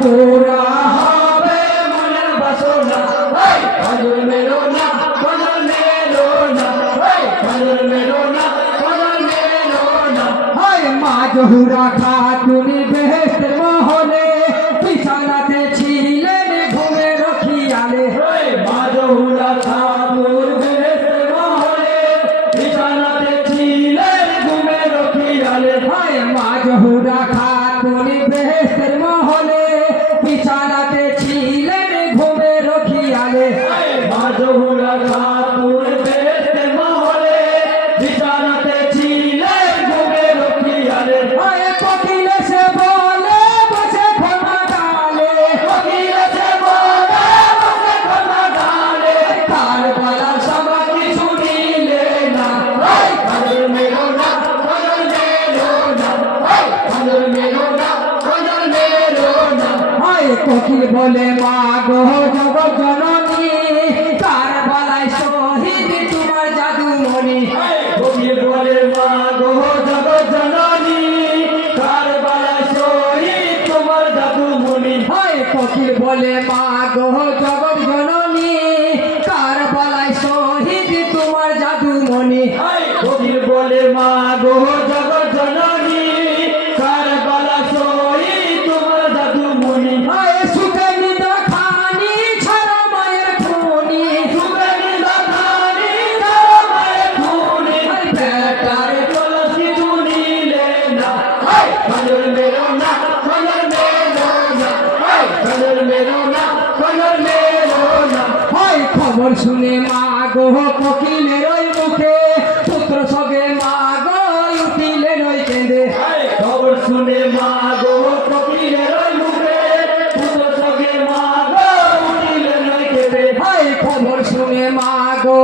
पूरा हावे मन बसोना हजूर मेरो ना फजल मेरो ना फजल मेरो ना फजल मेरो ना हाय माँ जहुरा खातूनी बेहतर জহুরা খাতুন বেহেস্তের কোকিল বলে মা গো জগৎ জননী তার বলায় শহীদ তোমার জাদু মনি কোকিল বলে মা গো জগৎ জননী তার বলায় শহীদ তোমার জাদু মনি হয় কোকিল বলে মা গো জগৎ জননী মেরো না কোয়র মেরো না। হয় খবর শুনে মা গো কোকিলের ওই মুখে পুত্র সবে মা গো উঠিলেন ওই কেঁদে। খবর শুনে মা গো কোকিলের ওই মুখে পুত্র সবে মা গো ওই কেঁদে। হয় খবর শুনে মা গো